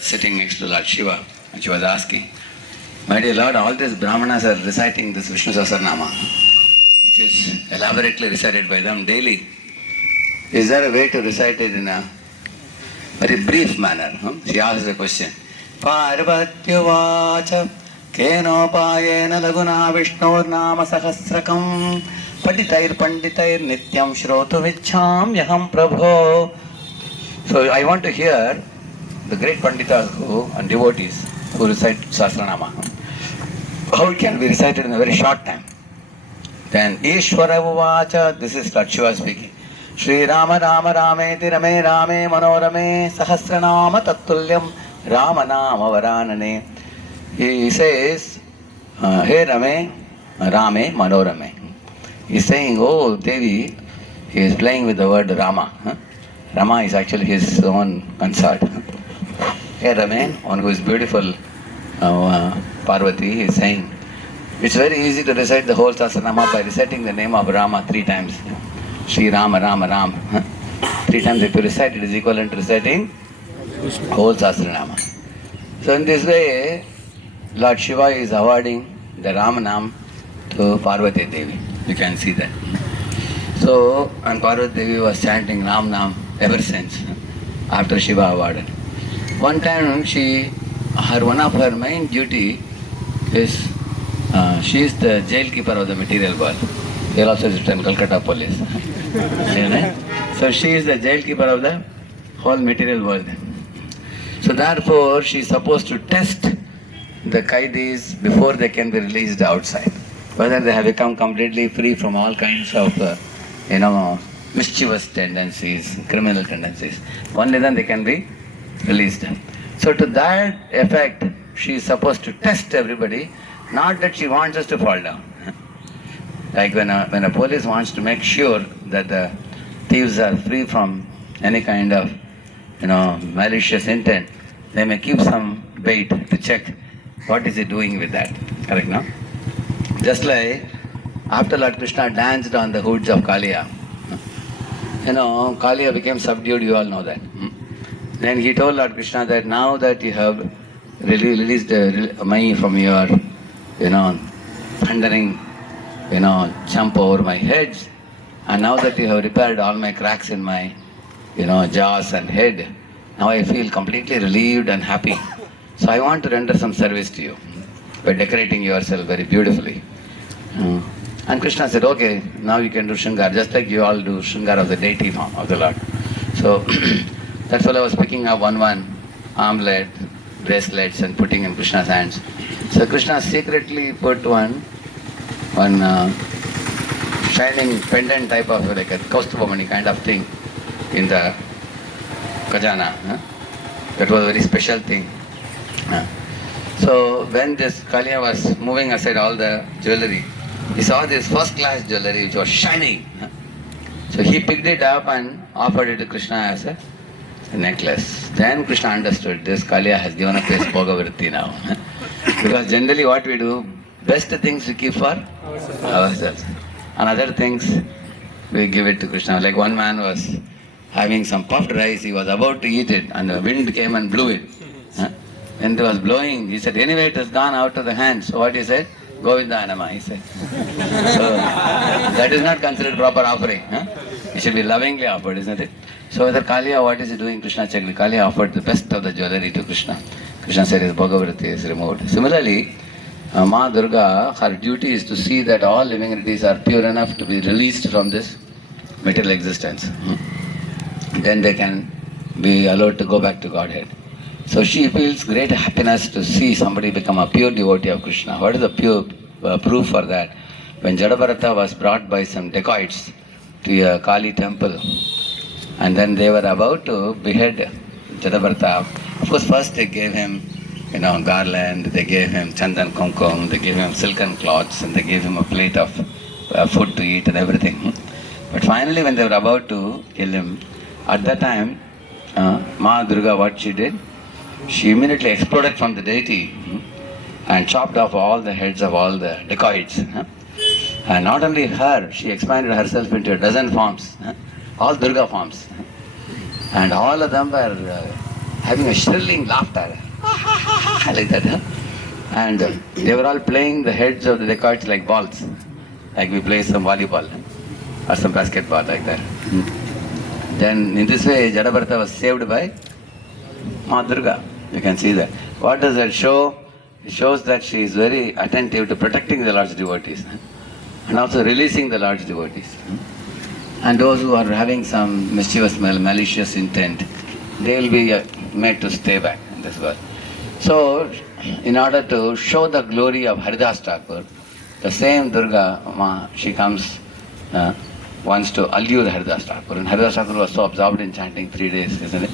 Sitting next to Lord Shiva, and she was asking, "My dear Lord, all these Brahmanas are reciting this Vishnu Sahasranama, which is elaborately recited by them daily. Is there a way to recite it in a very brief manner?" She asked the question. Parvatyuvacha kenopayena laguna Vishnurnama sahasrakam paditair panditair nityam shrotu vichham yaham prabho. So I want to hear the great Panditas and devotees who recite Sahasranama, how it can be recited in a very short time. Then Ishvara Uvacha, this is Lord Shiva speaking. Shri Rama Rama Rameti Rame Rame Manorame Sahasranama Tattulyam Rama Nama Varanane. He says, Hey Rame Rame Manorame. He is saying, oh Devi, he is playing with the word Rama. Rama is actually his own consort. Hey Rame, one who is beautiful, Parvati, is saying, it's very easy to recite the whole Sahasranama by reciting the name of Rama 3 times. Shri Rama Rama Ram. 3 times if you recite, it is equivalent to reciting whole Sahasranama. So in this way, Lord Shiva is awarding the Ramanam to Parvati Devi. You can see that. So, and Parvati Devi was chanting Ram Nam ever since, after Shiva awarded. One time one of her main duty is, she is the jailkeeper of the material world. Here also is written Calcutta police. So she is the jailkeeper of the whole material world. So therefore she is supposed to test the Qaidis before they can be released outside, whether they have become completely free from all kinds of mischievous tendencies, criminal tendencies. Only then they can be released. So to that effect, she is supposed to test everybody, not that she wants us to fall down. Like when a police wants to make sure that the thieves are free from any kind of malicious intent, they may keep some bait to check what is he doing with that. Correct, no? Just like after Lord Krishna danced on the hoods of Kaliya, Kaliya became subdued, you all know that. Then he told Lord Krishna that now that you have released me from your, thundering, jump over my head, and now that you have repaired all my cracks in my, jaws and head, now I feel completely relieved and happy. So I want to render some service to you by decorating yourself very beautifully. And Krishna said, okay, now you can do Shringar, just like you all do Shringar of the deity form of the Lord. So that fellow was picking up one armlet, bracelets and putting in Krishna's hands. So Krishna secretly put one shining pendant type of like a Kaustubhamani kind of thing in the Kajana. That was a very special thing. So when this Kaliya was moving aside all the jewelry, he saw this first class jewelry which was shining. So he picked it up and offered it to Krishna as a necklace. Then Krishna understood this Kaliya has given up his Bhogavritti now. Because generally what we do, best things we keep for ourselves. And other things we give it to Krishna. Like one man was having some puffed rice, he was about to eat it and the wind came and blew it. And it was blowing, he said, anyway it has gone out of the hand. So what he said? Govinda Anama, he said. So that is not considered proper offering. It should be lovingly offered, isn't it? So whether Kaliya, what is he doing? Krishna checked. Kaliya offered the best of the jewelry to Krishna. Krishna said his Bhogavritti is removed. Similarly, Ma Durga, her duty is to see that all living entities are pure enough to be released from this material existence. Then they can be allowed to go back to Godhead. So she feels great happiness to see somebody become a pure devotee of Krishna. What is the pure proof for that? When Jadabharata was brought by some dacoits to a Kali temple, and then they were about to behead Jadabharata. Of course, first they gave him, garland, they gave him chandan kumkum, they gave him silken cloths, and they gave him a plate of food to eat and everything. But finally, when they were about to kill him, at that time, Ma Durga, what she did? She immediately exploded from the deity and chopped off all the heads of all the dacoits. And not only her, she expanded herself into a dozen forms, all Durga forms. And all of them were having a shrilling laughter, like that. And they were all playing the heads of the dacoits like balls, like we play some volleyball or some basketball, like that. Then in this way, Jadabharata was saved by Ma Durga. You can see that. What does that show? It shows that she is very attentive to protecting the Lord's devotees and also releasing the Lord's devotees. And those who are having some mischievous, malicious intent, they will be made to stay back in this world. So, in order to show the glory of Haridas Thakur, the same Durga, she comes, wants to allure Haridas Thakur. And Haridas Thakur was so absorbed in chanting 3 days, isn't it?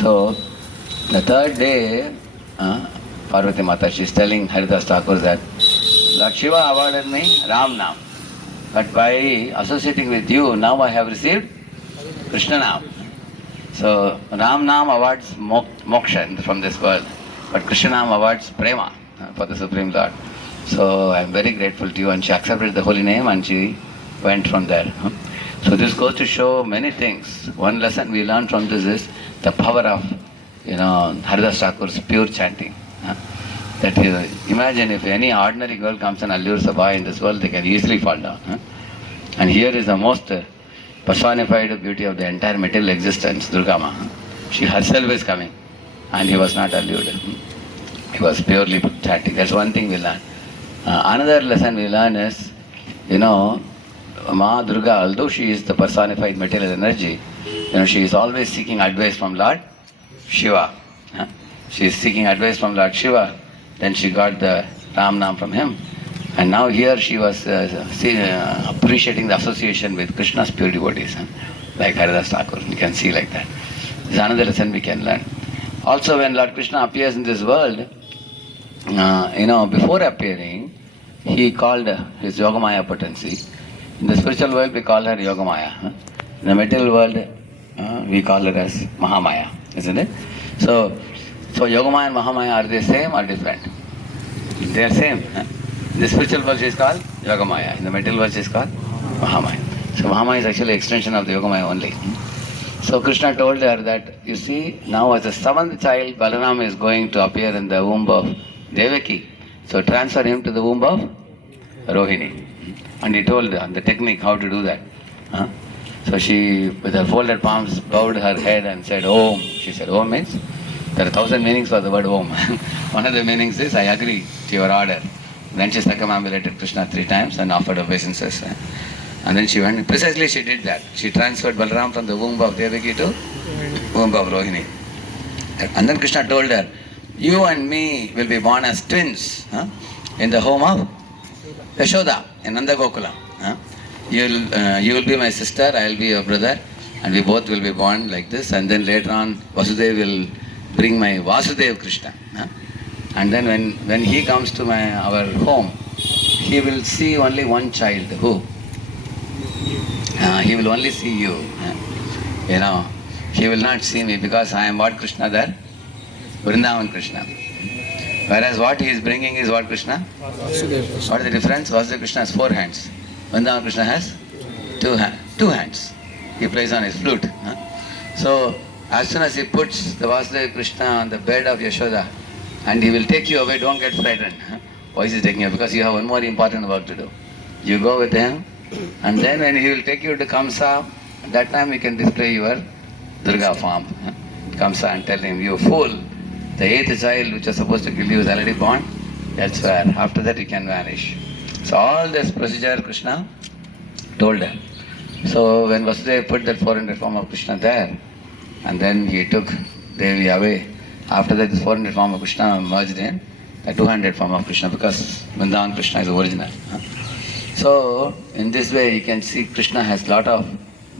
So, the third day, Parvati Mata, she is telling Haridas Thakur that Lord Shiva awarded me Ram Nam. But by associating with you, now I have received Krishna Nam. So Ram Nam awards moksha from this world, but Krishna Nam awards prema for the Supreme Lord. So I am very grateful to you, and she accepted the holy name and she went from there. So this goes to show many things. One lesson we learn from this is the power of Haridas Thakur's pure chanting. That imagine if any ordinary girl comes and allures a boy in this world, they can easily fall down. And here is the most personified beauty of the entire material existence, Durga Ma. She herself is coming, and he was not allured. He was purely chanting. That's one thing we learn. Another lesson we learn is, Ma Durga, although she is the personified material energy, she is always seeking advice from Lord Shiva. She is seeking advice from Lord Shiva. Then she got the Ram Nam from him. And now here she was appreciating the association with Krishna's pure devotees, like Haridas Thakur. You can see like that. This is another lesson we can learn. Also, when Lord Krishna appears in this world, before appearing, he called his Yogamaya potency. In the spiritual world, we call her Yogamaya. In the material world, we call her as Mahamaya, isn't it? So Yogamaya and Mahamaya, are they same or different? They are same. In the spiritual world she is called Yogamaya. In the material world she is called Mahamaya. So Mahamaya is actually an extension of the Yogamaya only. So Krishna told her that, you see, now as the seventh child, Balaram is going to appear in the womb of Devaki. So transfer him to the womb of Rohini. And he told her the technique how to do that. So she, with her folded palms, bowed her head and said, Om. She said, Om means? There are 1,000 meanings for the word Om. One of the meanings is, I agree to your order. Then she circumambulated Krishna 3 times and offered obeisances. And then she went, precisely she did that. She transferred Balaram from the womb of Devaki to womb of Rohini. And then Krishna told her, you and me will be born as twins in the home of Yashoda in Nanda Gokula. You will be my sister, I will be your brother, and we both will be born like this. And then later on, Vasudev will bring my Vasudev Krishna. And then when he comes to our home, he will see only one child. Who? He will only see you. He will not see me because I am what Krishna there? Vrindavan Krishna. Whereas what he is bringing is what Krishna? What is the difference? Vasudeva Krishna has 4 hands. Vrindavan Krishna has 2 hands. He plays on his flute. So as soon as he puts the Vasudeva Krishna on the bed of Yashoda and he will take you away, don't get frightened. Why is he taking you? Because you have one more important work to do. You go with him and then when he will take you to Kamsa, at that time you can display your Durga form. Kamsa and tell him, you fool, the 8th child which was supposed to kill you is already born elsewhere. After that you can vanish. So all this procedure Krishna told her. So when Vasudeva put that 400 form of Krishna there, and then he took Devi away, after that this 400 form of Krishna merged in the 200 form of Krishna, because Vrindavan Krishna is original. So in this way you can see Krishna has lot of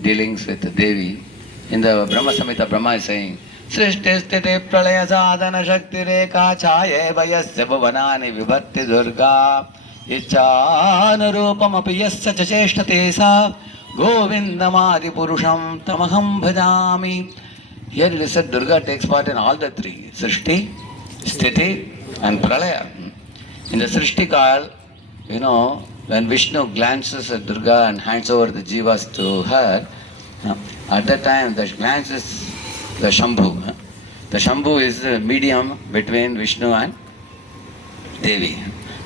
dealings with Devi. In the Brahma Samhita, Brahma is saying, Srishtistite pralaya sadhana shakti rekha chaye vayasya bhuvanani vibhatti durga ichchanarupam api yasya cha cheshtate sa govindamadi purusham tamaham bhajami. Here it is said Durga takes part in all the 3, Srishti, Sthiti and Pralaya. In the Srishti Kal, when Vishnu glances at Durga and hands over the jivas to her, at that time the glance is the Shambhu. The Shambhu is the medium between Vishnu and Devi.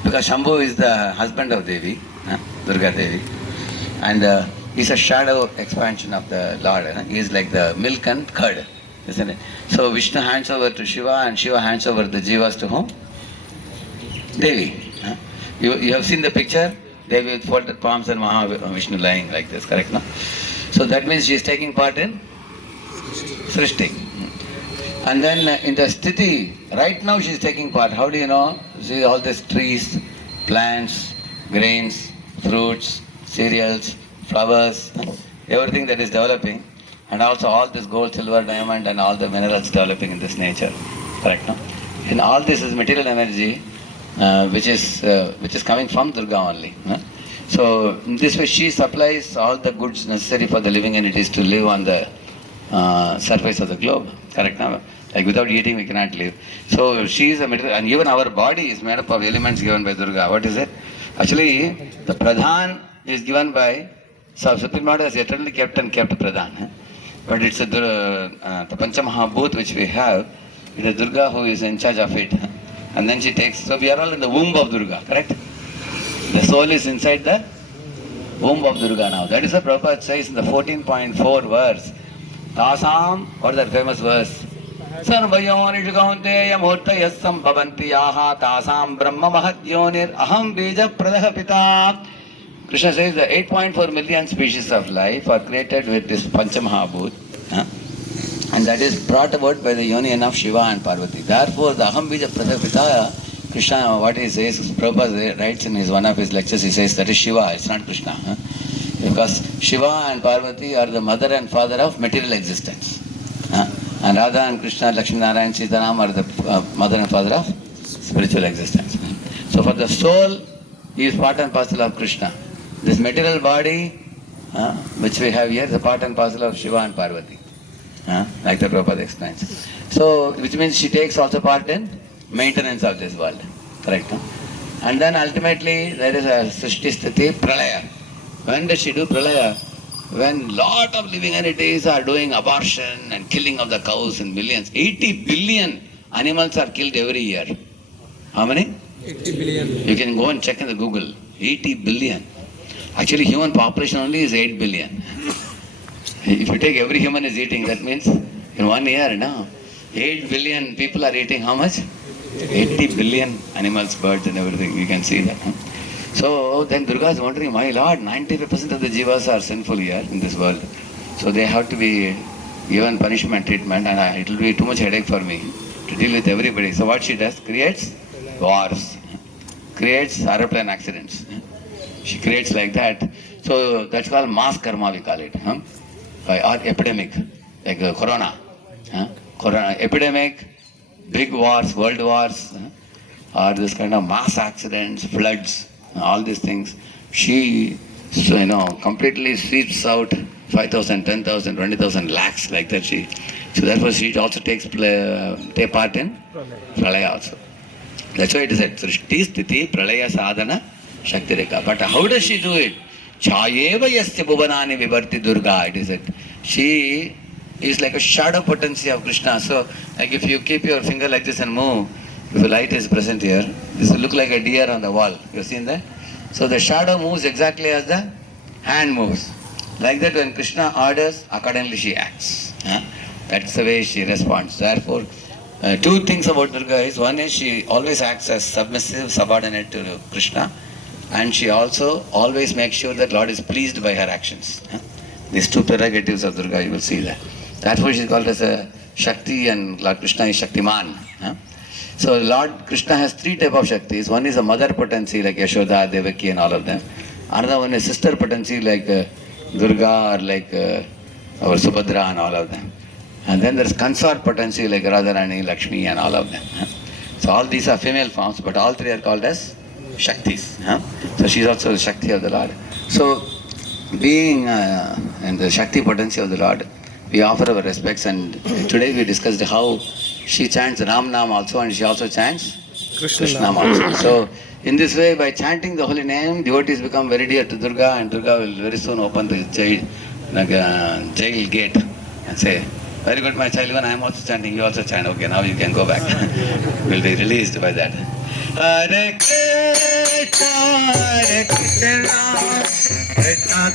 Because Shambhu is the husband of Devi, Durga Devi. And he's a shadow expansion of the Lord. He is like the milk and curd, isn't it? So Vishnu hands over to Shiva and Shiva hands over the jivas to whom? Devi. You have seen the picture? Devi with folded palms and Mahavishnu lying like this, correct? No? So that means she is taking part in Srishti. And then in the Sthiti, right now she is taking part. How do you know? See all these trees, plants, grains, fruits, cereals, flowers, everything that is developing, and also all this gold, silver, diamond and all the minerals developing in this nature. Correct? No? And all this is material energy which is coming from Durga only. So in this way she supplies all the goods necessary for the living entities to live on the surface of the globe. Correct? No? Like without eating we cannot live. So she is a material, and even our body is made up of elements given by Durga. What is it? Actually, the Pradhan is given by, so Supreme Lord has eternally kept Pradhan. But it's the Panchamahabhut which we have, it is Durga who is in charge of it. And then she takes, so we are all in the womb of Durga, correct? The soul is inside the womb of Durga now. That is what Prabhupada says in the 14.4 verse. Tasam, what is that famous verse? Sarvayonishu kaunteya murtayasam bhavanti yaha tasam brahma mahadyonir aham bija pradaha pita. Krishna says the 8.4 million species of life are created with this Panchamahabhut. And that is brought about by the union of Shiva and Parvati. Therefore, the Aham Bija Pradapita, Krishna, what he says, Prabhupada writes in one of his lectures, he says that is Shiva, it's not Krishna. Because Shiva and Parvati are the mother and father of material existence. And Radha and Krishna, Lakshmi Narayan, Sitaram are the mother and father of spiritual existence. So for the soul, he is part and parcel of Krishna. This material body, which we have here, is a part and parcel of Shiva and Parvati. Like the Prabhupada explains. So, which means she takes also part in maintenance of this world. Correct? And then ultimately there is a Srishti Sthiti Pralaya. When does she do Pralaya? When lot of living entities are doing abortion and killing of the cows in millions. 80 billion animals are killed every year. How many? 80 billion. You can go and check in the Google. 80 billion. Actually human population only is 8 billion. If you take every human is eating, that means in 1 year, no? 8 billion people are eating how much? 80 billion animals, birds and everything. You can see that. So then Durga is wondering, my Lord, 95% of the jivas are sinful here in this world. So they have to be given punishment, treatment, and it will be too much headache for me to deal with everybody. So what she does? Creates wars, creates aeroplane accidents. She creates like that. So that's called mass karma, we call it. Or epidemic, like corona. Corona epidemic, big wars, world wars, or this kind of mass accidents, floods, all these things. She, completely sweeps out 5,000, 10,000, 20,000 lakhs, like that she. So therefore she also take part in Pralaya also. That's why it is said, Srishti Sthiti Pralaya Sadhana Shakti Rekha. But how does she do it? Chayeva Yasya Bhuvanani Vivarti Durga. It is said. She is like a shadow potency of Krishna. So like if you keep your finger like this and move, if the light is present here, this will look like a deer on the wall. You have seen that? So the shadow moves exactly as the hand moves. Like that, when Krishna orders, accordingly she acts. That's the way she responds. Therefore, two things about Durga is, one is she always acts as submissive, subordinate to Krishna, and she also always makes sure that Lord is pleased by her actions. These two prerogatives of Durga, you will see that. Therefore she is called as a Shakti, and Lord Krishna is Shaktiman. So Lord Krishna has three types of Shaktis. One is a mother potency like Yashoda, Devaki and all of them. Another one is sister potency like Durga or like our Subhadra and all of them. And then there is consort potency like Radharani, Lakshmi and all of them. So all these are female forms, but all three are called as Shaktis. So she is also the Shakti of the Lord. So being in the Shakti potency of the Lord, we offer our respects, and today we discussed how she chants Ram Nam also, and she also chants Krishna Nam also. So in this way, by chanting the holy name, devotees become very dear to Durga, and Durga will very soon open the jail gate and say, very good my child, even I am also chanting, you also chant. Okay, now you can go back. Will be released by that. Hare Krishna, Hare Krishna, Krishna